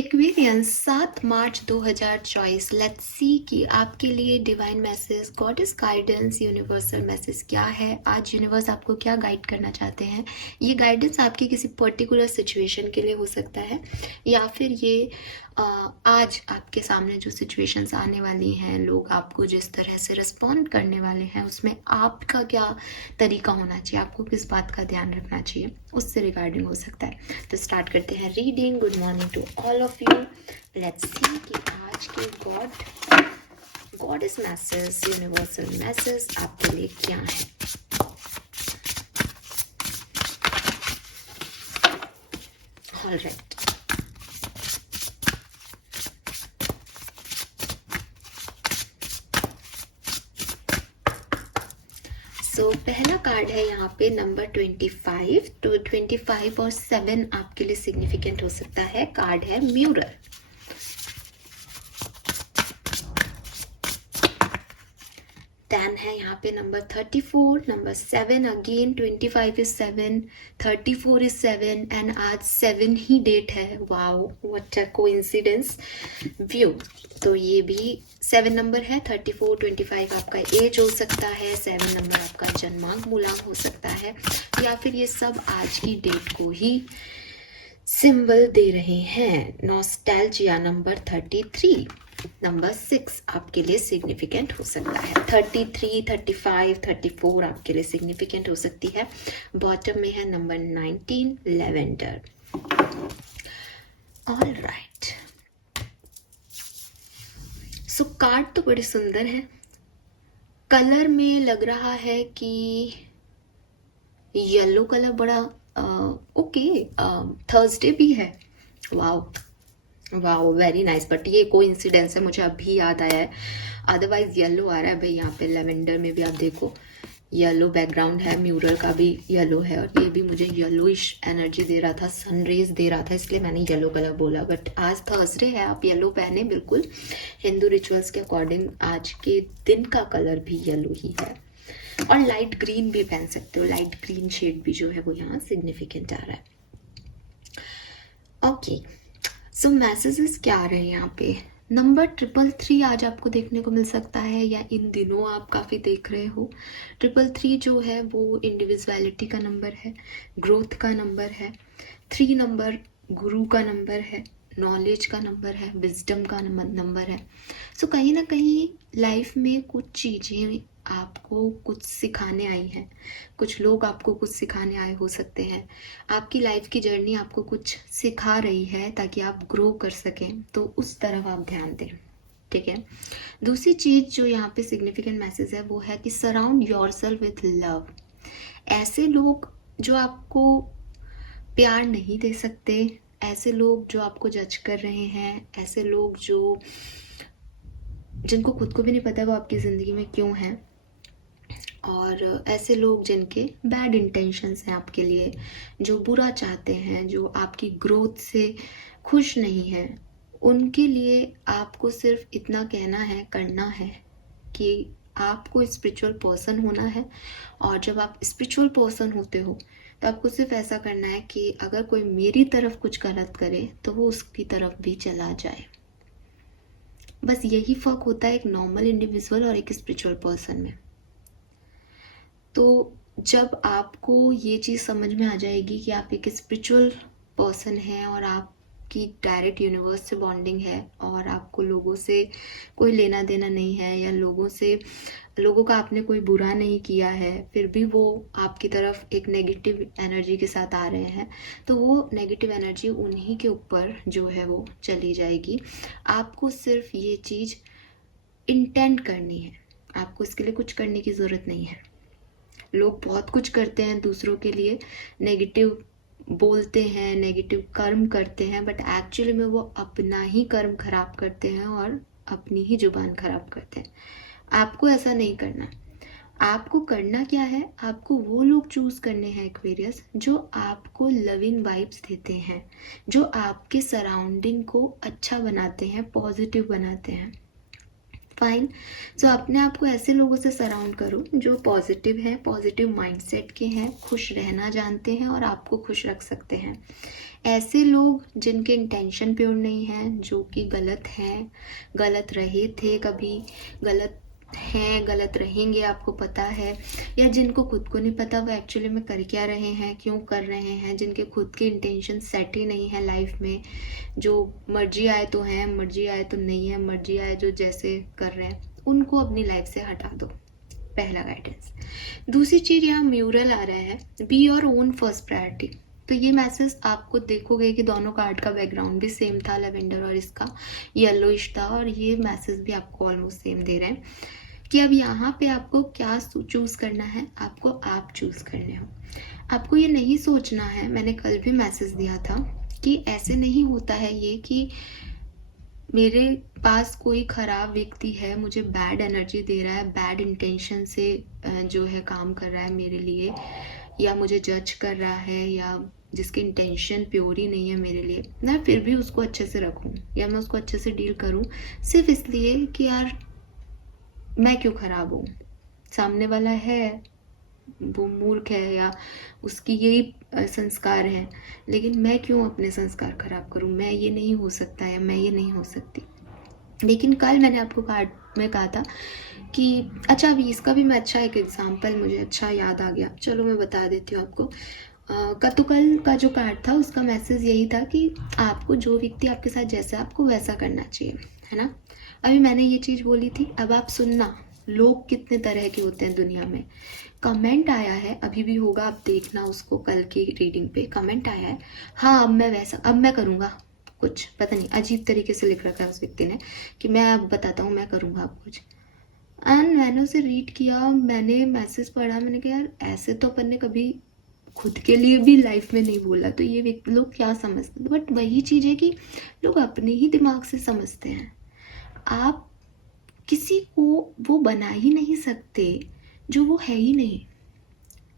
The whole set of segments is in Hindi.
Aquarians 7 March 2024। लेट्स सी कि आपके लिए divine message, goddess guidance, universal message क्या है। आज यूनिवर्स आपको क्या गाइड करना चाहते हैं। ये गाइडेंस आपकी किसी पर्टिकुलर सिचुएशन के लिए हो सकता है, या फिर ये आज आपके सामने जो सिचुएशंस आने वाली हैं, लोग आपको जिस तरह से रिस्पॉन्ड करने वाले हैं, उसमें आपका क्या तरीका होना चाहिए, आपको किस बात का ध्यान रखना चाहिए, उससे रिगार्डिंग हो सकता है। तो स्टार्ट करते हैं reading. Good morning to all of you. Let's see कि आज के गॉडेस मैसेज, यूनिवर्सल मैसेज आपके लिए क्या है। ऑल राइट, सो पहला कार्ड है यहाँ पे नंबर 25। तो 25 और 7 आपके लिए सिग्निफिकेंट हो सकता है। कार्ड है म्यूरर। टेन है यहाँ पे number 34, number 7 again. 25 is 7, 34 is 7 and आज 7 ही डेट है। Wow, what a coincidence view. तो ये भी 7 नंबर है। 34, 25 आपका एज हो सकता है, 7 नंबर आपका जन्मांक मूलांक हो सकता है, या फिर ये सब आज की डेट को ही सिंबल दे रहे हैं। नॉस्टैल्जिया नंबर 33, नंबर 6 आपके लिए सिग्निफिकेंट हो सकता है। 33, 35, 34 आपके लिए सिग्निफिकेंट हो सकती है। बॉटम में है नंबर 19, लेवेंडर। ऑल राइट, सो कार्ड तो बड़ी सुंदर है। कलर में लग रहा है कि येलो कलर बड़ा ओके। थर्सडे भी है। Wow wow, very nice. But ये कोइंसिडेंस है, मुझे अभी याद आया है। अदरवाइज येलो आ रहा है भाई यहाँ पे। लेवेंडर में भी आप देखो येलो बैकग्राउंड है, म्यूरर का भी येलो है, और ये भी मुझे येलोइश एनर्जी दे रहा था, सनरेज दे रहा था, इसलिए मैंने येलो कलर बोला। बट आज थर्सडे है, आप येलो पहने बिल्कुल हिंदू रिचुअल्स के अकॉर्डिंग। आज के दिन का कलर भी येलो ही है, और लाइट ग्रीन भी पहन सकते हो। लाइट ग्रीन शेड भी जो है वो यहाँ सिग्निफिकेंट आ रहा है। ओके, सो मैसेजेस क्या आ रहे हैं यहाँ पे। नंबर 333 आज आपको देखने को मिल सकता है, या इन दिनों आप काफ़ी देख रहे हो। 333 जो है वो इंडिविजुअलिटी का नंबर है, ग्रोथ का नंबर है। 3 नंबर गुरु का नंबर है, नॉलेज का नंबर है, विजडम का नंबर है। सो कहीं ना कहीं लाइफ में कुछ चीज़ें आपको कुछ सिखाने आई हैं, कुछ लोग आपको कुछ सिखाने आए हो सकते हैं। आपकी लाइफ की जर्नी आपको कुछ सिखा रही है ताकि आप ग्रो कर सकें, तो उस तरफ आप ध्यान दें। ठीक है। दूसरी चीज़ जो यहाँ पे सिग्निफिकेंट मैसेज है वो है कि सराउंड योरसेल्फ विथ लव। ऐसे लोग जो आपको प्यार नहीं दे सकते, ऐसे लोग जो आपको जज कर रहे हैं, ऐसे लोग जो जिनको खुद को भी नहीं पता वो आपकी ज़िंदगी में क्यों हैं, और ऐसे लोग जिनके बैड इंटेंशंस हैं आपके लिए, जो बुरा चाहते हैं, जो आपकी ग्रोथ से खुश नहीं हैं, उनके लिए आपको सिर्फ इतना कहना है, करना है कि आपको स्पिरिचुअल पर्सन होना है। और जब आप स्पिरिचुअल पर्सन होते हो तो आपको सिर्फ ऐसा करना है कि अगर कोई मेरी तरफ कुछ गलत करे तो वो उसकी तरफ भी चला जाए। बस यही फ़र्क होता है एक नॉर्मल इंडिविजुअल और एक स्पिरिचुअल पर्सन में। तो जब आपको ये चीज़ समझ में आ जाएगी कि आप एक स्पिरिचुअल पर्सन हैं और आपकी डायरेक्ट यूनिवर्स से बॉन्डिंग है, और आपको लोगों से कोई लेना देना नहीं है, या लोगों का आपने कोई बुरा नहीं किया है, फिर भी वो आपकी तरफ एक नेगेटिव एनर्जी के साथ आ रहे हैं, तो वो नेगेटिव एनर्जी उन्हीं के ऊपर जो है वो चली जाएगी। आपको सिर्फ ये चीज़ इंटेंट करनी है, आपको इसके लिए कुछ करने की ज़रूरत नहीं है। लोग बहुत कुछ करते हैं दूसरों के लिए, नेगेटिव बोलते हैं, नेगेटिव कर्म करते हैं, बट एक्चुअली में वो अपना ही कर्म खराब करते हैं और अपनी ही जुबान खराब करते हैं। आपको ऐसा नहीं करना। आपको करना क्या है, आपको वो लोग चूज करने हैं एक्वेरियस, जो आपको लविंग वाइब्स देते हैं, जो आपके सराउंडिंग को अच्छा बनाते हैं, पॉजिटिव बनाते हैं। फाइन। सो अपने आप को ऐसे लोगों से सराउंड करो जो पॉजिटिव है, पॉजिटिव माइंडसेट के हैं, खुश रहना जानते हैं और आपको खुश रख सकते हैं। ऐसे लोग जिनके इंटेंशन प्योर नहीं है, जो कि गलत हैं, गलत रहे थे कभी, गलत हैं, गलत रहेंगे, आपको पता है, या जिनको खुद को नहीं पता वो एक्चुअली में कर क्या रहे हैं, क्यों कर रहे हैं, जिनके खुद के इंटेंशन सेट ही नहीं है लाइफ में, जो मर्जी आए तो हैं, मर्जी आए तो नहीं है, मर्जी आए जो जैसे कर रहे हैं, उनको अपनी लाइफ से हटा दो। पहला गाइडेंस। दूसरी चीज़, यहाँ म्यूरल आ रहा है, be your own first priority. तो ये मैसेज आपको देखोगे कि दोनों कार्ड का बैकग्राउंड भी सेम था, लेवेंडर और इसका येलोइश था, और ये मैसेज भी आपको ऑलमोस्ट सेम दे रहे हैं कि अब यहाँ पे आपको क्या चूज़ करना है, आपको आप चूज़ करने हो। आपको ये नहीं सोचना है, मैंने कल भी मैसेज दिया था कि ऐसे नहीं होता है ये कि मेरे पास कोई ख़राब व्यक्ति है, मुझे बैड एनर्जी दे रहा है, बैड इंटेंशन से जो है काम कर रहा है मेरे लिए, या मुझे जज कर रहा है, या जिसकी इंटेंशन प्योर ही नहीं है मेरे लिए, मैं फिर भी उसको अच्छे से रखूं या मैं उसको अच्छे से डील करूं, सिर्फ इसलिए कि यार मैं क्यों ख़राब हूँ, सामने वाला है वो मूर्ख है या उसकी यही संस्कार है, लेकिन मैं क्यों अपने संस्कार खराब करूं, मैं ये नहीं हो सकता या मैं ये नहीं हो सकती। लेकिन कल मैंने आपको कार्ड में कहा था कि अच्छा, अभी इसका भी मैं अच्छा एक एग्जांपल मुझे अच्छा याद आ गया, चलो मैं बता देती हूँ आपको। कल का जो कार्ड था उसका मैसेज यही था कि आपको जो व्यक्ति आपके साथ जैसा आपको वैसा करना चाहिए, है ना। अभी मैंने ये चीज़ बोली थी, अब आप सुनना लोग कितने तरह के होते हैं दुनिया में। कमेंट आया है, अभी भी होगा, आप देखना उसको, कल की रीडिंग पे कमेंट आया है, हाँ अब मैं वैसा, अब मैं करूँगा कुछ, पता नहीं अजीब तरीके से लिख रखा है उस व्यक्ति ने कि मैं अब बताता हूँ मैं करूँगा अब कुछ। एंड मैंने उसे रीड किया, मैंने मैसेज पढ़ा, मैंने कहा यार ऐसे तो अपन ने कभी खुद के लिए भी लाइफ में नहीं बोला, तो ये लोग क्या समझते हैं। बट वही चीज़ है कि लोग अपने ही दिमाग से समझते हैं। आप किसी को वो बना ही नहीं सकते जो वो है ही नहीं,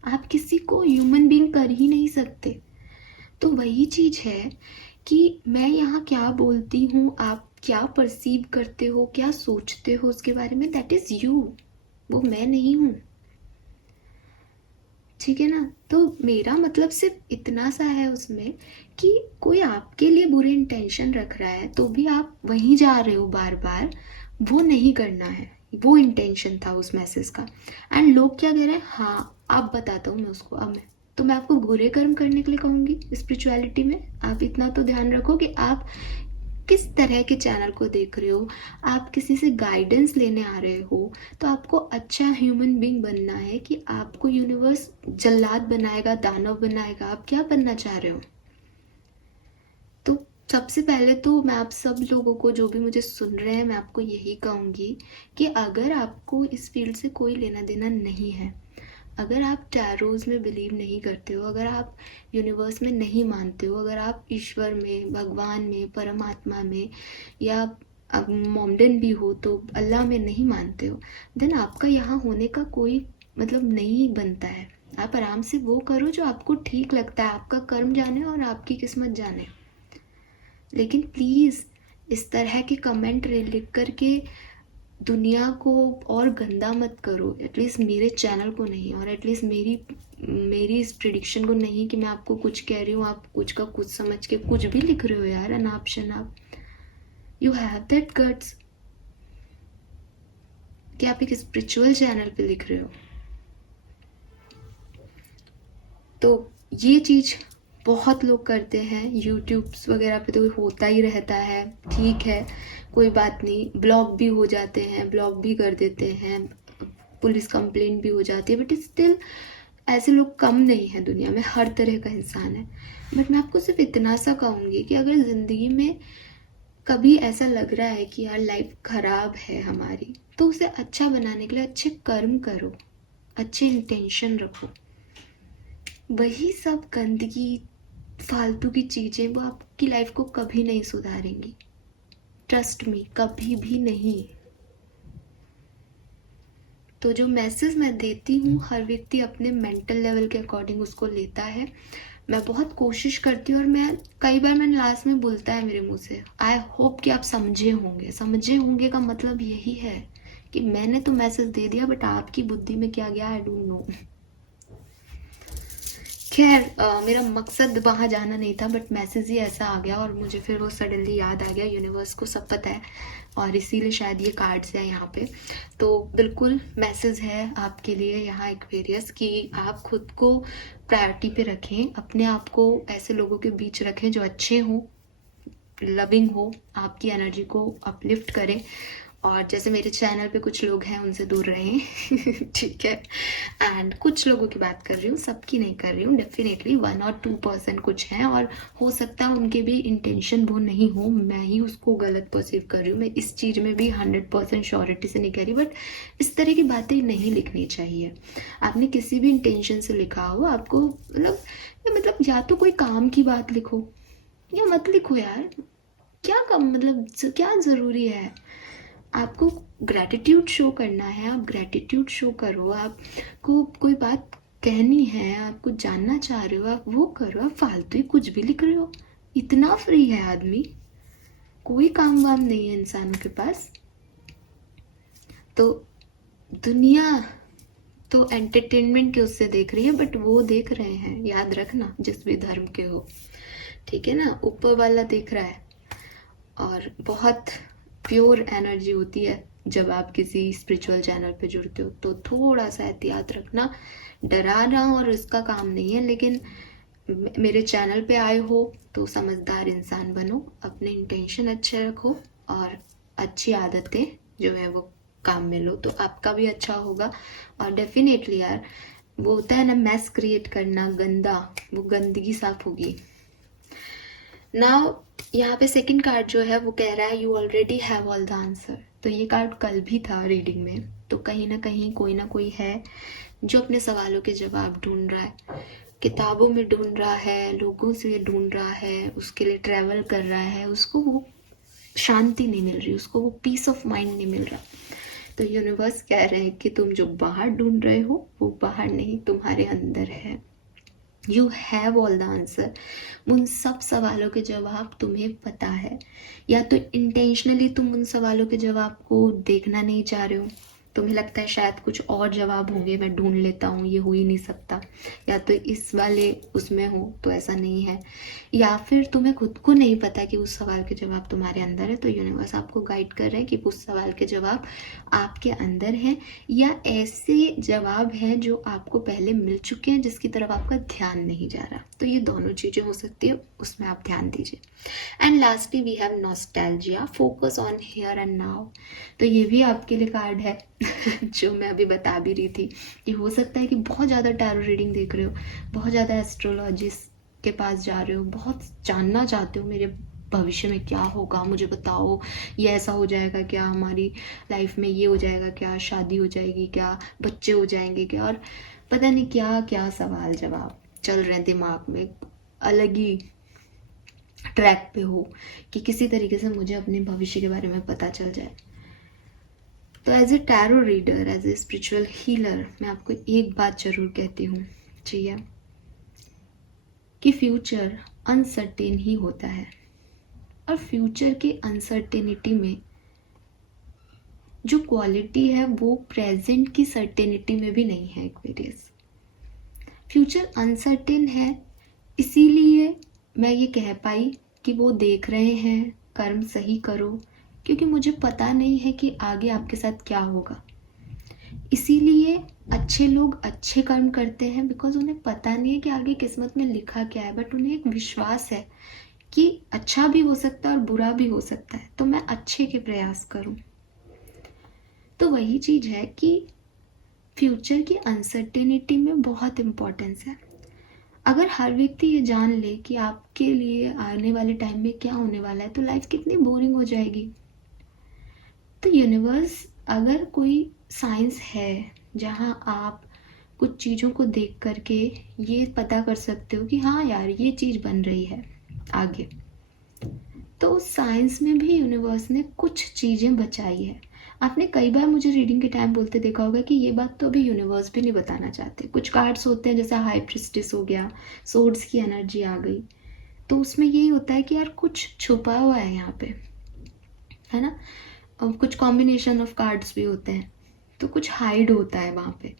आप किसी को ह्यूमन बीइंग कर ही नहीं सकते। तो वही चीज़ है कि मैं यहाँ क्या बोलती हूँ, आप क्या परसीव करते हो, क्या सोचते हो उसके बारे में, दैट इज़ यू, वो मैं नहीं हूँ, ठीक है ना। तो मेरा मतलब सिर्फ इतना सा है उसमें कि कोई आपके लिए बुरे इंटेंशन रख रहा है तो भी आप वहीं जा रहे हो बार बार, वो नहीं करना है, वो इंटेंशन था उस मैसेज का। एंड लोग क्या कह रहे हैं, हाँ आप बताता हूँ मैं उसको, अब मैं आपको बुरे कर्म करने के लिए कहूँगी स्पिरिचुअलिटी में। आप इतना तो ध्यान रखो कि आप किस तरह के चैनल को देख रहे हो, आप किसी से गाइडेंस लेने आ रहे हो तो आपको अच्छा ह्यूमन बीइंग बनना है कि आपको यूनिवर्स जल्लाद बनाएगा, दानव बनाएगा, आप क्या बनना चाह रहे हो। तो सबसे पहले तो मैं आप सब लोगों को जो भी मुझे सुन रहे हैं, मैं आपको यही कहूँगी कि अगर आपको इस फील्ड से कोई लेना देना नहीं है, अगर आप टैरोज में बिलीव नहीं करते हो, अगर आप यूनिवर्स में नहीं मानते हो, अगर आप ईश्वर में, भगवान में, परमात्मा में, या अब मोमडन भी हो तो अल्लाह में नहीं मानते हो, देन आपका यहाँ होने का कोई मतलब नहीं बनता है। आप आराम से वो करो जो आपको ठीक लगता है, आपका कर्म जाने और आपकी किस्मत जाने। लेकिन प्लीज़ इस तरह के कमेंट लिख करके दुनिया को और गंदा मत करो, एटलीस्ट मेरे चैनल को नहीं, और एटलीस्ट मेरी इस प्रिडिक्शन को नहीं कि मैं आपको कुछ कह रही हूँ, आप कुछ का कुछ समझ के कुछ भी लिख रहे हो यार, अनाप शनाप। यू हैव दैट गट्स कि आप एक स्पिरिचुअल चैनल पे लिख रहे हो। तो ये चीज़ बहुत लोग करते हैं, यूट्यूब्स वगैरह पे तो होता ही रहता है, ठीक है कोई बात नहीं, ब्लॉक भी हो जाते हैं, ब्लॉक भी कर देते हैं, पुलिस कंप्लेंट भी हो जाती है, बट स्टिल ऐसे लोग कम नहीं है दुनिया में, हर तरह का इंसान है। बट मैं आपको सिर्फ इतना सा कहूँगी कि अगर ज़िंदगी में कभी ऐसा लग रहा है कि यार लाइफ ख़राब है हमारी, तो उसे अच्छा बनाने के लिए अच्छे कर्म करो, अच्छे इंटेंशन रखो। वही सब गंदगी, फालतू की चीज़ें वो आपकी लाइफ को कभी नहीं सुधारेंगी, ट्रस्ट मी, कभी भी नहीं। तो जो मैसेज मैं देती हूँ हर व्यक्ति अपने मेंटल लेवल के अकॉर्डिंग उसको लेता है, मैं बहुत कोशिश करती हूँ और मैं कई बार मैंने लास्ट में बोलता है मेरे मुंह से, आई होप कि आप समझे होंगे। समझे होंगे का मतलब यही है कि मैंने तो मैसेज दे दिया, बट आपकी बुद्धि में क्या गया आई डोंट नो। खैर मेरा मकसद वहाँ जाना नहीं था, बट मैसेज ही ऐसा आ गया और मुझे फिर वो सडनली याद आ गया। यूनिवर्स को सब पता है और इसीलिए शायद ये कार्ड्स है यहाँ पे। तो बिल्कुल मैसेज है आपके लिए यहाँ एक्वेरियस कि आप खुद को प्रायोरिटी पे रखें, अपने आप को ऐसे लोगों के बीच रखें जो अच्छे हों, लविंग हो, आपकी एनर्जी को अपलिफ्ट करें। और जैसे मेरे चैनल पे कुछ लोग हैं उनसे दूर रहें ठीक है। एंड कुछ लोगों की बात कर रही हूँ, सबकी नहीं कर रही हूँ। डेफिनेटली 1 और 2% कुछ हैं और हो सकता है उनके भी इंटेंशन वो नहीं हो, मैं ही उसको गलत परसीव कर रही हूँ। मैं इस चीज़ में भी 100% श्योरिटी से नहीं कह रही, बट इस तरह की बातें नहीं लिखनी चाहिए। आपने किसी भी इंटेंशन से लिखा हो, आपको मतलब या तो कोई काम की बात लिखो या मत लिखो यार। क्या कम मतलब क्या ज़रूरी है? आपको ग्रैटिट्यूड शो करना है, आप ग्रैटिट्यूड शो करो। आपको कोई बात कहनी है, आपको जानना चाह रहे हो, आप वो करो। आप फालतू ही कुछ भी लिख रहे हो। इतना फ्री है आदमी, कोई काम वाम नहीं है इंसानों के पास। तो दुनिया तो एंटरटेनमेंट के उससे देख रही है, बट वो देख रहे हैं, याद रखना, जिस भी धर्म के हो, ठीक है ना। ऊपर वाला देख रहा है और बहुत प्योर एनर्जी होती है जब आप किसी स्पिरिचुअल चैनल पे जुड़ते हो। तो थोड़ा सा एहतियात रखना, डराना और इसका काम नहीं है। लेकिन मेरे चैनल पे आए हो तो समझदार इंसान बनो, अपने इंटेंशन अच्छे रखो और अच्छी आदतें जो है वो काम में लो, तो आपका भी अच्छा होगा। और डेफिनेटली यार, वो होता है ना मैस क्रिएट करना, गंदा, वो गंदगी साफ होगी। नाउ यहाँ पे सेकंड कार्ड जो है वो कह रहा है you already have all the answer. तो ये कार्ड कल भी था रीडिंग में। तो कहीं ना कहीं कोई ना कोई है जो अपने सवालों के जवाब ढूंढ रहा है, किताबों में ढूंढ रहा है, लोगों से ढूंढ रहा है, उसके लिए ट्रैवल कर रहा है। उसको वो शांति नहीं मिल रही, उसको वो पीस ऑफ माइंड नहीं मिल रहा। तो यूनिवर्स कह रहे हैं कि तुम जो बाहर ढूंढ रहे हो वो बाहर नहीं, तुम्हारे अंदर है। You have all the answer. उन सब सवालों के जवाब तुम्हें पता है, या तो इंटेंशनली तुम उन सवालों के जवाब को देखना नहीं चाह रहे हो, तुम्हें लगता है शायद कुछ और जवाब होंगे, मैं ढूंढ लेता हूँ, ये हो ही नहीं सकता, या तो इस वाले उसमें हो तो ऐसा नहीं है, या फिर तुम्हें खुद को नहीं पता कि उस सवाल के जवाब तुम्हारे अंदर है। तो यूनिवर्स आपको गाइड कर रहे हैं कि उस सवाल के जवाब आपके अंदर हैं, या ऐसे जवाब हैं जो आपको पहले मिल चुके हैं जिसकी तरफ आपका ध्यान नहीं जा रहा। तो ये दोनों चीज़ें हो सकती है, उसमें आप ध्यान दीजिए। And lastly we have nostalgia, focus on here and now. तो ये भी आपके लिए कार्ड है जो मैं अभी बता भी रही थी कि हो सकता है कि बहुत ज़्यादा टैरो रीडिंग देख रहे हो, बहुत ज़्यादा एस्ट्रोलॉजिस्ट के पास जा रहे हो, बहुत जानना चाहते हो मेरे भविष्य में क्या होगा, मुझे बताओ, ये ऐसा हो जाएगा क्या, हमारी लाइफ में ये हो जाएगा क्या, शादी हो जाएगी क्या, बच्चे हो जाएंगे क्या, और पता नहीं क्या क्या सवाल जवाब चल रहे हैं दिमाग में, अलग ही ट्रैक पे हो कि किसी तरीके से मुझे अपने भविष्य के बारे में पता चल जाए। तो as a tarot reader, as a spiritual healer, मैं आपको एक बात जरूर कहती हूँ, ठीक है, कि फ्यूचर अनसर्टेन ही होता है, और फ्यूचर के अनसर्टेनिटी में जो क्वालिटी है वो प्रेजेंट की सर्टेनिटी में भी नहीं है। एक्वेरियस, फ्यूचर अनसर्टेन है, इसीलिए मैं ये कह पाई कि वो देख रहे हैं कर्म सही करो, क्योंकि मुझे पता नहीं है कि आगे आपके साथ क्या होगा। इसीलिए अच्छे लोग अच्छे कर्म करते हैं, बिकॉज उन्हें पता नहीं है कि आगे किस्मत में लिखा क्या है, बट उन्हें एक विश्वास है कि अच्छा भी हो सकता है और बुरा भी हो सकता है, तो मैं अच्छे के प्रयास करूं। तो वही चीज है कि फ्यूचर की अनसर्टेनिटी में बहुत इम्पोर्टेंस है। अगर हर व्यक्ति ये जान ले कि आपके लिए आने वाले टाइम में क्या होने वाला है, तो लाइफ कितनी बोरिंग हो जाएगी। तो यूनिवर्स, अगर कोई साइंस है जहां आप कुछ चीज़ों को देख करके ये पता कर सकते हो कि हाँ यार ये चीज़ बन रही है आगे, तो साइंस में भी यूनिवर्स ने कुछ चीज़ें बचाई है। आपने कई बार मुझे रीडिंग के टाइम बोलते देखा होगा कि ये बात तो अभी यूनिवर्स भी नहीं बताना चाहते। कुछ कार्ड्स होते हैं जैसे हाई प्रिस्टिस हो गया, सोर्ड्स की एनर्जी आ गई, तो उसमें यही होता है कि यार कुछ छुपा हुआ है यहाँ पे, है ना। और कुछ कॉम्बिनेशन ऑफ कार्ड्स भी होते हैं, तो कुछ हाइड होता है वहाँ पे।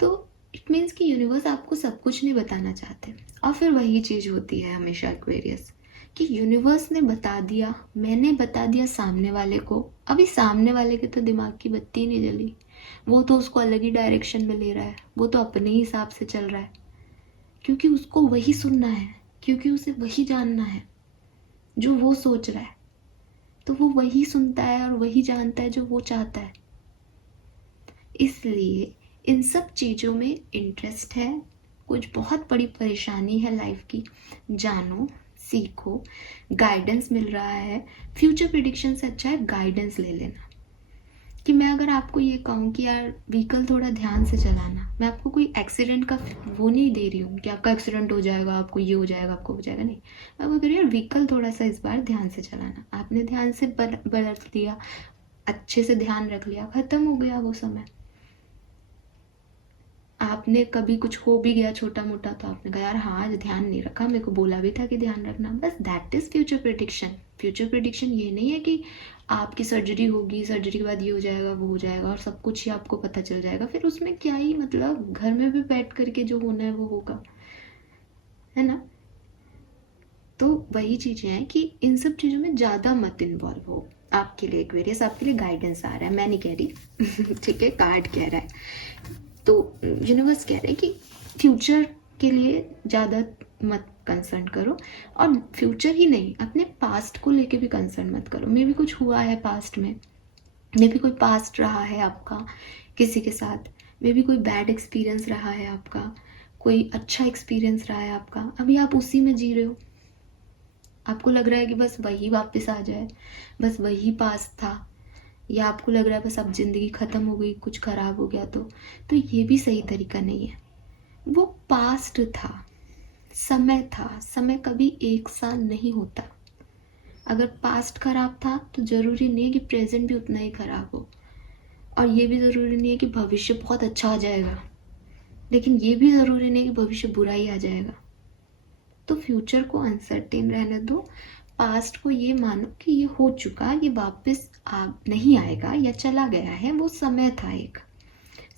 तो इट मीन्स कि यूनिवर्स आपको सब कुछ नहीं बताना चाहते। और फिर वही चीज़ होती है हमेशा एक्वेरियस, कि यूनिवर्स ने बता दिया, मैंने बता दिया सामने वाले को, अभी सामने वाले के तो दिमाग की बत्ती नहीं जली, वो तो उसको अलग ही डायरेक्शन में ले रहा है, वो तो अपने ही हिसाब से चल रहा है, क्योंकि उसको वही सुनना है, क्योंकि उसे वही जानना है जो वो सोच रहा है। तो वो वही सुनता है और वही जानता है जो वो चाहता है। इसलिए इन सब चीज़ों में इंटरेस्ट है, कुछ बहुत बड़ी परेशानी है लाइफ की, जानो, सीखो, गाइडेंस मिल रहा है। फ्यूचर प्रिडिक्शन से अच्छा है गाइडेंस ले लेना। कि मैं अगर आपको ये कहूँ कि यार व्हीकल थोड़ा ध्यान से चलाना, मैं आपको कोई एक्सीडेंट का वो नहीं दे रही हूँ कि आपका एक्सीडेंट हो जाएगा, आपको ये हो जाएगा, आपको हो जाएगा, नहीं। मैं आपको कह रही हूँ यार व्हीकल थोड़ा सा इस बार ध्यान से चलाना। आपने ध्यान से बरत लिया, अच्छे से ध्यान रख लिया, खत्म हो गया वो समय। आपने कभी कुछ हो भी गया छोटा मोटा, तो आपने कहा यार हाँ आज ध्यान नहीं रखा, मेरे को बोला भी था कि ध्यान रखना, बस that is future prediction. Future prediction ये नहीं है कि आपकी सर्जरी होगी, सर्जरी के बाद ये हो जाएगा, वो हो जाएगा और सब कुछ ही आपको पता चल जाएगा। फिर उसमें क्या ही मतलब, घर में भी बैठ करके जो होना है वो होगा, है ना। तो वही चीज़ें हैं कि इन सब चीज़ों में ज़्यादा मत इन्वॉल्व हो। आपके लिए एक्वेरियस, आपके लिए गाइडेंस आ रहा है, मैं नहीं कह रही ठीक है, कार्ड कह रहा है। तो यूनिवर्स कह रहे हैं कि फ्यूचर के लिए ज़्यादा मत कंसर्न करो, और फ्यूचर ही नहीं, अपने पास्ट को लेके भी कंसर्न मत करो। मे भी कुछ हुआ है पास्ट में, मे भी कोई पास्ट रहा है आपका किसी के साथ, मे भी कोई बैड एक्सपीरियंस रहा है आपका, कोई अच्छा एक्सपीरियंस रहा है आपका, अभी आप उसी में जी रहे हो। आपको लग रहा है कि बस वही वापस आ जाए, बस वही पास्ट था, या आपको लग रहा है बस अब ज़िंदगी ख़त्म हो गई, कुछ ख़राब हो गया। तो ये भी सही तरीका नहीं है। वो पास्ट था, समय था, समय कभी एक साल नहीं होता। अगर पास्ट खराब था तो ज़रूरी नहीं है कि प्रेजेंट भी उतना ही खराब हो, और ये भी ज़रूरी नहीं है कि भविष्य बहुत अच्छा आ जाएगा, लेकिन ये भी ज़रूरी नहीं है कि भविष्य बुरा ही आ जाएगा। तो फ्यूचर को अनसर्टेन रहने दो, पास्ट को ये मानो कि ये हो चुका, ये वापस नहीं आएगा या चला गया है, वो समय था एक।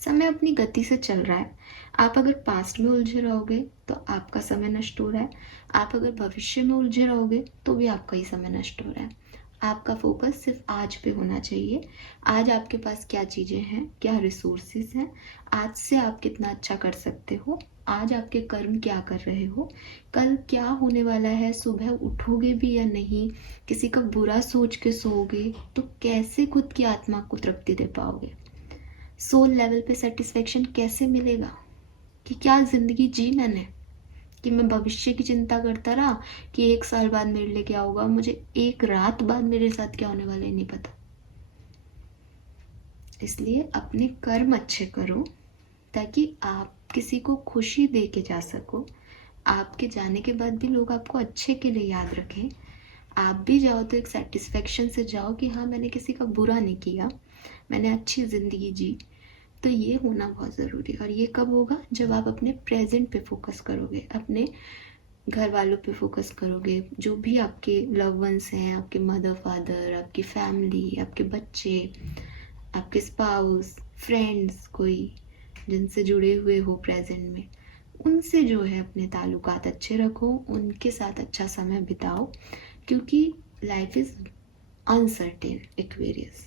समय अपनी गति से चल रहा है। आप अगर पास्ट में उलझे रहोगे तो आपका समय नष्ट हो रहा है, आप अगर भविष्य में उलझे रहोगे तो भी आपका ही समय नष्ट हो रहा है। आपका फोकस सिर्फ आज पे होना चाहिए। आज आपके पास क्या चीज़ें हैं, क्या रिसोर्सेज हैं, आज से आप कितना अच्छा कर सकते हो, आज आपके कर्म क्या कर रहे हो, कल क्या होने वाला है, सुबह उठोगे भी या नहीं, किसी का बुरा सोच के सोओगे तो कैसे खुद की आत्मा को तृप्ति दे पाओगे, सोल लेवल पे सेटिस्फेक्शन कैसे मिलेगा, कि क्या ज़िंदगी जी मैंने, कि मैं भविष्य की चिंता करता रहा कि 1 साल बाद मेरे लिए क्या होगा, मुझे एक रात बाद मेरे साथ क्या होने वाला है नहीं पता। इसलिए अपने कर्म अच्छे करो ताकि आप किसी को खुशी दे के जा सको, आपके जाने के बाद भी लोग आपको अच्छे के लिए याद रखें। आप भी जाओ तो एक सेटिस्फेक्शन से जाओ कि हाँ मैंने किसी का बुरा नहीं किया, मैंने अच्छी ज़िंदगी जी। तो ये होना बहुत ज़रूरी है। और ये कब होगा, जब आप अपने प्रेजेंट पे फोकस करोगे, अपने घर वालों पे फोकस करोगे, जो भी आपके लव वंस हैं, आपके मदर फादर, आपकी फैमिली, आपके बच्चे, आपके स्पाउस, फ्रेंड्स, कोई जिनसे जुड़े हुए हो प्रेजेंट में, उनसे जो है अपने ताल्लुकात अच्छे रखो, उनके साथ अच्छा समय बिताओ, क्योंकि लाइफ इज़ अनसर्टेन एक्वेरियस,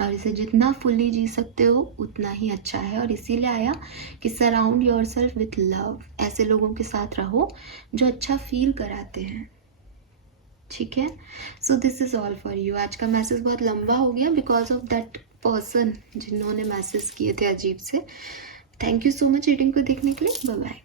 और इसे जितना फुल्ली जी सकते हो उतना ही अच्छा है। और इसीलिए आया कि surround your self with love, ऐसे लोगों के साथ रहो जो अच्छा फील कराते हैं, ठीक है। So this is all for you. आज का मैसेज बहुत लंबा हो गया बिकॉज ऑफ दैट पर्सन जिन्होंने मैसेज किए थे अजीब से। Thank you so much reading को देखने के लिए, बाय बाय।